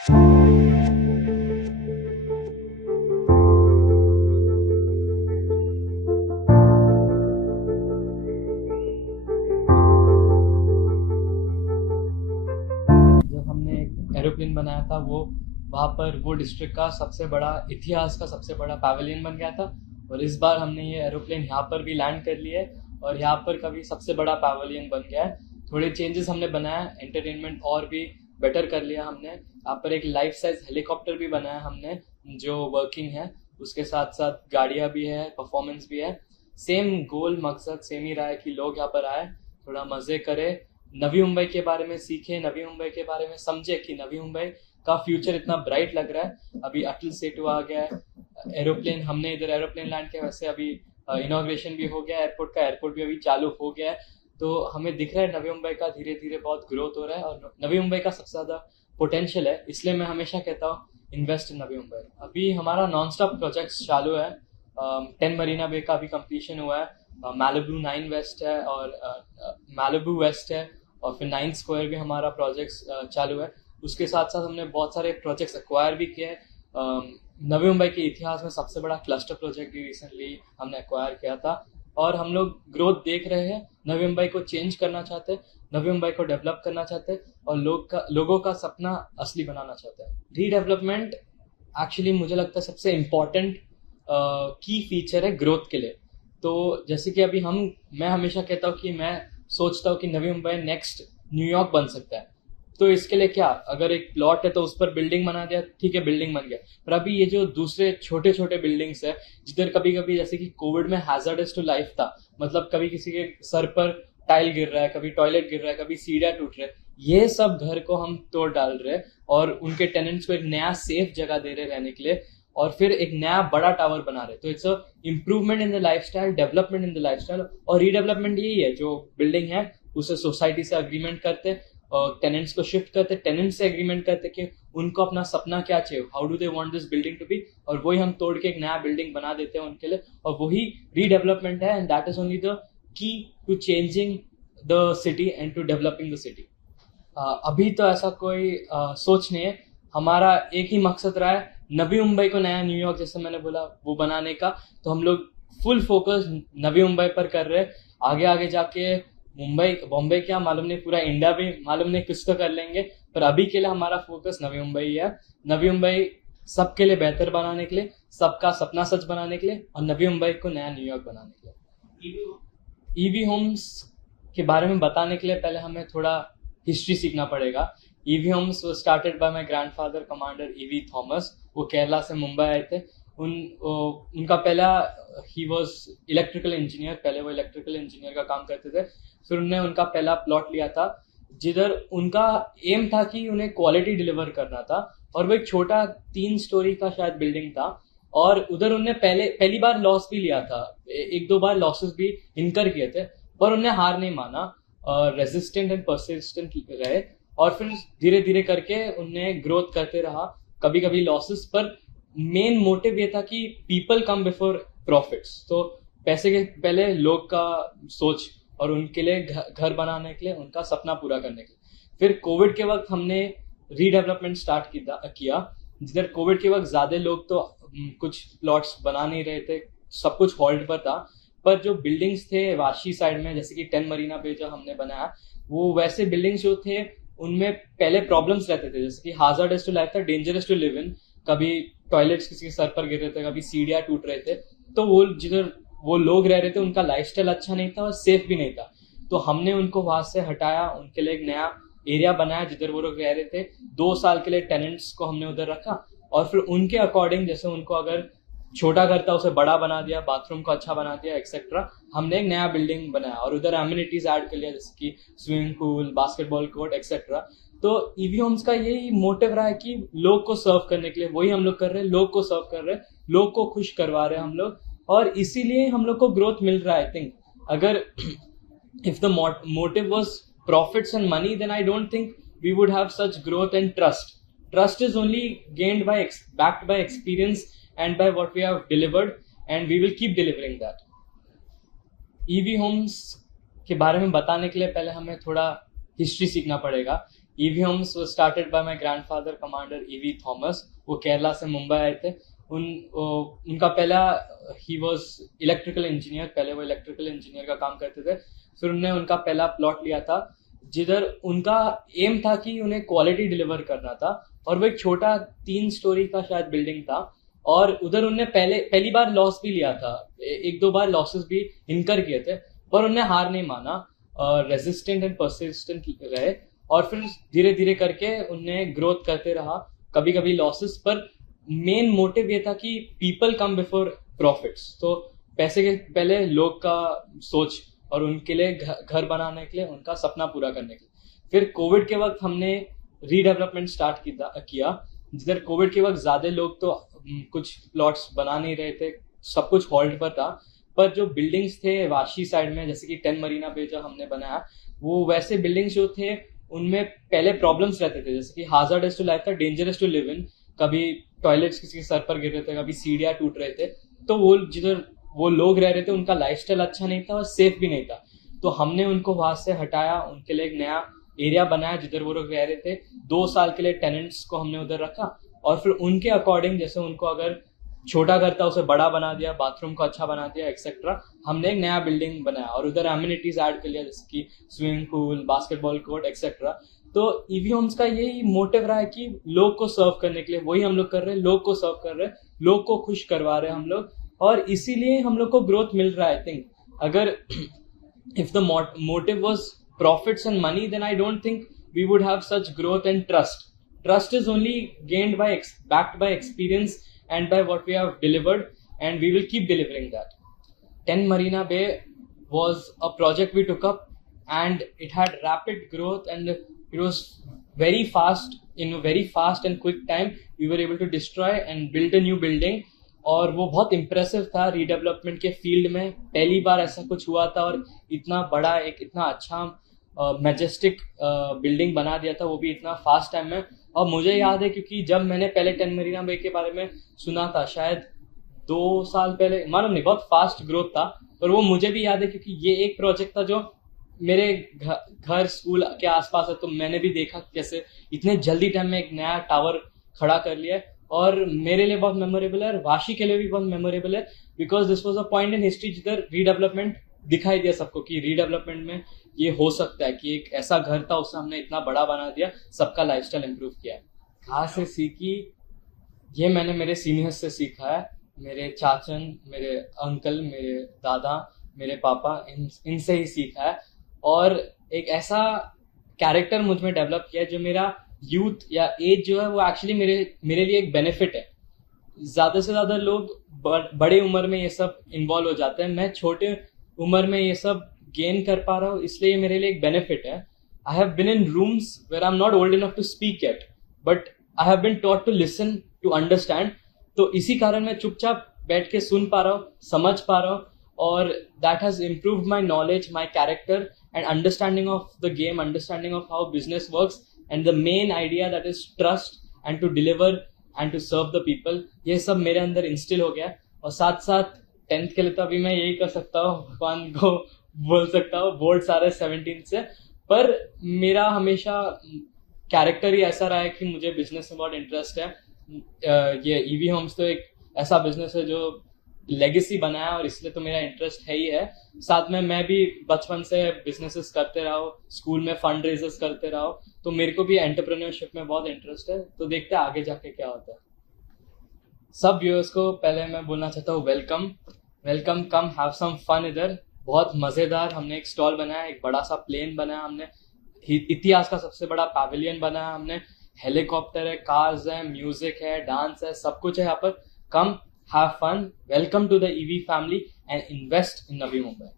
जब हमने एक एरोप्लेन बनाया था, वो वहाँ पर वो डिस्ट्रिक्ट का सबसे बड़ा, इतिहास का सबसे बड़ा पैवेलियन बन गया था। और इस बार हमने ये एरोप्लेन यहाँ पर भी लैंड कर लिया है और यहाँ पर का भी सबसे बड़ा पैवेलियन बन गया है। थोड़े चेंजेस हमने बनाया, एंटरटेनमेंट और भी बेटर कर लिया हमने। यहाँ पर एक लाइफ साइज हेलीकॉप्टर भी बनाया हमने जो वर्किंग है। उसके साथ साथ गाड़ियाँ भी है, परफॉर्मेंस भी है। सेम गोल मकसद सेम ही रहा है कि लोग यहाँ पर आए, थोड़ा मज़े करें, नवी मुंबई के बारे में सीखे, नवी मुंबई के बारे में समझे कि नवी मुंबई का फ्यूचर इतना ब्राइट लग रहा है। अभी अटल सेतु आ गया है, एरोप्लेन, हमने इधर एरोप्लेन लैंड किया, वैसे अभी इनॉग्रेशन भी हो गया एयरपोर्ट का, एयरपोर्ट भी अभी चालू हो गया है। तो हमें दिख रहा है नवी मुंबई का धीरे धीरे बहुत ग्रोथ हो रहा है और नवी मुंबई का सबसे ज़्यादा पोटेंशियल है। इसलिए मैं हमेशा कहता हूँ इन्वेस्ट इन नवी मुंबई। अभी हमारा नॉन स्टॉप प्रोजेक्ट्स चालू है। 10 मरीना बे का भी कंप्लीशन हुआ है, मैलिबू 9 वेस्ट है और मैलिबू वेस्ट है, और फिर 9 स्क्वायर भी हमारा प्रोजेक्ट्स चालू है। उसके साथ साथ हमने बहुत सारे प्रोजेक्ट्स एक्वायर भी किए हैं। नवी मुंबई के इतिहास में सबसे बड़ा क्लस्टर प्रोजेक्ट भी रिसेंटली हमने एक्वायर किया था। और हम लोग ग्रोथ देख रहे हैं, नवी मुंबई को चेंज करना चाहते हैं, नवी मुंबई को डेवलप करना चाहते हैं और लोगों का सपना असली बनाना चाहते हैं। रीडेवलपमेंट एक्चुअली मुझे लगता है सबसे इम्पॉर्टेंट की फीचर है ग्रोथ के लिए। तो जैसे कि अभी मैं हमेशा कहता हूँ कि मैं सोचता हूँ कि नवी मुंबई नेक्स्ट न्यूयॉर्क बन सकता है। तो इसके लिए क्या, अगर एक प्लॉट है तो उस पर बिल्डिंग बना दिया, ठीक है, बिल्डिंग बन गया। पर अभी ये जो दूसरे छोटे छोटे बिल्डिंग्स है, जिधर कभी कभी जैसे कि कोविड में हैजर्डस टू लाइफ था, मतलब कभी किसी के सर पर टाइल गिर रहा है, कभी टॉयलेट गिर रहा है, कभी सीढ़ियाँ टूट रहे हैं, ये सब घर को हम तोड़ डाल रहे हैं और उनके टेनेंट्स को एक नया सेफ जगह दे रहे रहने के लिए, और फिर एक नया बड़ा टावर बना रहे। तो it's a improvement in the lifestyle, development in the lifestyle. और रीडेवलपमेंट यही है, जो बिल्डिंग है उसे सोसाइटी से अग्रीमेंट करते, टेनेंट्स को शिफ्ट करते, टेनेंट्स से एग्रीमेंट करते कि उनको अपना सपना क्या चाहिए, how do they want this building to be, और वही हम तोड़ के एक नया बिल्डिंग बना देते हैं उनके लिए। और वही रीडेवलपमेंट है, and that is only the key to changing the city and to developing the city. अभी तो ऐसा कोई सोच नहीं है। हमारा एक ही मकसद रहा है, नवी मुंबई को नया न्यूयॉर्क, जैसे मैंने बोला, वो बनाने का। तो हम लोग फुल फोकस नवी मुंबई पर कर रहे हैं। आगे आगे जाके मुंबई बॉम्बे क्या मालूम नहीं, पूरा इंडिया भी मालूम नहीं, कुछ तो कर लेंगे। पर अभी के लिए हमारा फोकस नवी मुंबई ही है। नवी मुंबई सबके लिए बेहतर बनाने के लिए, सबका सपना सच बनाने के लिए, और नवी मुंबई को नया न्यूयॉर्क बनाने के लिए। ईवी होम्स के बारे में बताने के लिए पहले हमें थोड़ा हिस्ट्री सीखना पड़ेगा। EV homes was started by my grandfather commander EV Thomas. वो केरला से मुंबई आए थे। उनका पहला, ही वाज इलेक्ट्रिकल इंजीनियर, पहले वो इलेक्ट्रिकल इंजीनियर का काम करते थे। फिर उन्होंने उनका पहला प्लॉट लिया था, जिधर उनका एम था कि उन्हें क्वालिटी डिलीवर करना था। और वो एक छोटा 3 स्टोरी का शायद बिल्डिंग था, और उधर उन्होंने पहली बार लॉस भी लिया था, एक दो बार लॉसेस भी इनकर किए थे, पर उन्हें हार नहीं माना, रेजिस्टेंट एंड परसिस्टेंट रहे। और फिर धीरे धीरे करके उन्हें ग्रोथ करते रहा, कभी कभी लॉसेस, पर मेन मोटिव ये था कि पीपल कम बिफोर प्रॉफिट्स। तो पैसे के पहले लोग का सोच, और उनके लिए घर बनाने के लिए, उनका सपना पूरा करने के लिए। फिर कोविड के वक्त हमने रीडेवलपमेंट स्टार्ट किया। जिधर कोविड के वक्त ज़्यादा लोग तो कुछ प्लॉट्स बना नहीं रहे थे, सब कुछ होल्ड पर था। पर जो बिल्डिंग्स थे वाशी साइड में, जैसे कि 10 मरीना पे जो हमने बनाया, वो वैसे बिल्डिंग्स जो थे उनमें पहले प्रॉब्लम्स रहते थे, जैसे कि हाजार्डस टू लाइफ था, डेंजरस टू लिव इन। कभी टॉयलेट्स किसी के सर पर गिर रहे थे, कभी सीढ़ियाँ टूट रहे थे। तो वो जिधर वो लोग रह रहे थे उनका लाइफस्टाइल अच्छा नहीं था और सेफ भी नहीं था। तो हमने उनको वहां से हटाया, उनके लिए एक नया एरिया बनाया जिधर वो लोग रह रहे थे। 2 साल के लिए टेनेंट्स को हमने उधर रखा, और फिर उनके अकॉर्डिंग, जैसे उनको अगर छोटा घर था उसे बड़ा बना दिया, बाथरूम को अच्छा बना दिया, एक्सेट्रा। हमने एक नया बिल्डिंग बनाया और उधर एमिनिटीज ऐड कर लिया, जैसे कि swimming pool, basketball court, etcetera. तो ईवी होम्स का यही मोटिव रहा है कि लोग को सर्व करने के लिए, वही हम लोग कर रहे हैं, लोग को सर्व कर रहे हैं, लोग को खुश करवा रहे हैं हम लोग। और इसीलिए हम लोग को ग्रोथ मिल रहा है। आई थिंक अगर if the motive was profits and money, then I don't think we would have such growth and trust. Trust is only gained by backed by experience and by what we have delivered, and we will keep delivering that. EV homes के बारे में बताने के लिए पहले हमें थोड़ा history सीखना पड़ेगा। EV homes was started by my grandfather commander EV Thomas. वो केरला से मुंबई आए थे। उनका पहला ही वाज इलेक्ट्रिकल इंजीनियर, पहले वो इलेक्ट्रिकल इंजीनियर का काम करते थे। फिर उन्होंने उनका पहला प्लॉट लिया था जिधर उनका एम था कि उन्हें क्वालिटी डिलीवर करना था, और वो एक छोटा 3 स्टोरी का शायद बिल्डिंग था। और उधर उनने पहली बार लॉस भी लिया था, 1-2 बार लॉसेस भी इनकर किए थे, पर उन्हें हार नहीं माना, रेजिस्टेंट एंड परसिस्टेंट रहे, और फिर धीरे धीरे करके उन्हें ग्रोथ करते रहा, कभी कभी लॉसेस, पर मेन मोटिव ये था कि पीपल कम बिफोर प्रॉफिट्स। तो पैसे के पहले लोग का सोच, और उनके लिए घर बनाने के लिए, उनका सपना पूरा करने के लिए। फिर कोविड के वक्त हमने रीडेवलपमेंट स्टार्ट किया जिधर कोविड के वक्त ज़्यादा लोग तो कुछ प्लॉट्स बना नहीं रहे थे, सब कुछ हॉल्ट पर था। पर जो बिल्डिंग्स थे वाशी साइड में, जैसे कि 10 मरीना पे जो हमने बनाया, वो वैसे बिल्डिंग्स जो थे उनमें पहले प्रॉब्लम्स रहते थे, जैसे कि हाजार्डस टू लाइफ था, डेंजरस टू लिव इन, कभी टॉयलेट्स किसी के सर पर गिर रहे थे, कभी सीढ़ियाँ टूट रहे थे। तो वो जिधर वो लोग रह रहे थे उनका लाइफस्टाइल अच्छा नहीं था और सेफ भी नहीं था। तो हमने उनको वहां से हटाया, उनके लिए एक नया एरिया बनाया जिधर वो लोग रह रहे थे। 2 साल के लिए टेनेंट्स को हमने उधर रखा, और फिर उनके अकॉर्डिंग, जैसे उनको अगर छोटा घर था उसे बड़ा बना दिया, बाथरूम को अच्छा बना दिया, एक्सेट्रा। हमने एक नया बिल्डिंग बनाया और उधर एमिनिटीज ऐड कर लिया, जैसे कि swimming pool, basketball court, etcetera. तो ईवी होम्स का यही मोटिव रहा है कि लोग को सर्व करने के लिए, वही हम लोग कर रहे हैं, लोग को सर्व कर रहे हैं, लोग को खुश करवा रहे हैं हम लोग, और इसीलिए हम लोग को ग्रोथ मिल रहा है। आई थिंक अगर if the motive was profits and money, then I don't think we would have such growth and trust. Trust is only gained by backed by experience and by what we have delivered, and we will keep delivering that. 10 Marina Bay was a project we took up, and it had rapid growth, and it was very fast. In a very fast and quick time, we were able to destroy and build a new building. और वो बहुत impressive था redevelopment के field में, पहली बार ऐसा कुछ हुआ था, और इतना बड़ा एक इतना अच्छा मैजेस्टिक बिल्डिंग बना दिया था, वो भी इतना फास्ट टाइम में। और मुझे याद है क्योंकि जब मैंने पहले 10 मरीना बे के बारे में सुना था, शायद 2 साल पहले, मालूम नहीं, बहुत फास्ट ग्रोथ था, पर वो मुझे भी याद है क्योंकि ये एक प्रोजेक्ट था जो मेरे घर स्कूल के आसपास है। तो मैंने भी देखा कैसे इतने जल्दी टाइम में एक नया टावर खड़ा कर लिया है, और मेरे लिए बहुत मेमोरेबल है, और वाशी के लिए भी बहुत मेमोरेबल है, because this was a point in history जिधर रीडेवलपमेंट दिखाई दिया सबको कि रीडेवलपमेंट में ये हो सकता है, कि एक ऐसा घर था उसे हमने इतना बड़ा बना दिया, सबका लाइफस्टाइल इंप्रूव किया है। कहाँ से सीखी? ये मैंने मेरे सीनियर्स से सीखा है, मेरे चाचन, मेरे अंकल, मेरे दादा, मेरे पापा, इनसे ही सीखा है। और एक ऐसा कैरेक्टर मुझ में डेवलप किया है जो मेरा यूथ या एज जो है वो एक्चुअली मेरे लिए एक बेनिफिट है। ज़्यादा से ज़्यादा लोग बड़े उम्र में ये सब इन्वॉल्व हो जाते हैं, मैं छोटे उम्र में ये सब गेन कर पा रहा हूँ, इसलिए ये मेरे लिए एक बेनिफिट है। I have been in rooms where I am not old enough to speak yet, but I have been taught to listen, to understand. तो इसी कारण मैं चुपचाप बैठ के सुन पा रहा हूँ, समझ पा रहा हूँ, और that has improved my knowledge, my character and understanding of the game, understanding of how business works, and the main idea that is trust and to deliver and to serve the people। ये सब मेरे अंदर instil हो गया। और साथ साथ 10th के लिए तो अभी मैं यही कर सकता हूँ, भगवान को बोल सकता हूँ, बोर्ड सारे 17 से, पर मेरा हमेशा कैरेक्टर ही ऐसा रहा है कि मुझे बिजनेस में बहुत इंटरेस्ट है। ये ईवी होम्स तो एक ऐसा बिजनेस है जो लेगेसी बनाया, और इसलिए तो मेरा इंटरेस्ट है ही है। साथ में मैं भी बचपन से बिजनेसेस करते रहा हूँ, स्कूल में फंड रेजर्स करते रहा हूँ, तो मेरे को भी एंटरप्रेन्योरशिप में बहुत इंटरेस्ट है। तो देखते हैं आगे जाके क्या होता है। सब व्यूअर्स को पहले मैं बोलना चाहता हूँ welcome, welcome, come have some fun. इधर बहुत मज़ेदार हमने एक स्टॉल बनाया, एक बड़ा सा प्लेन बनाया हमने, इतिहास का सबसे बड़ा पैवेलियन बनाया हमने, हेलीकॉप्टर है, कार्स है, म्यूजिक है, डांस है, सब कुछ है यहाँ पर। कम, have fun, welcome to the EV family and invest in Navi Mumbai।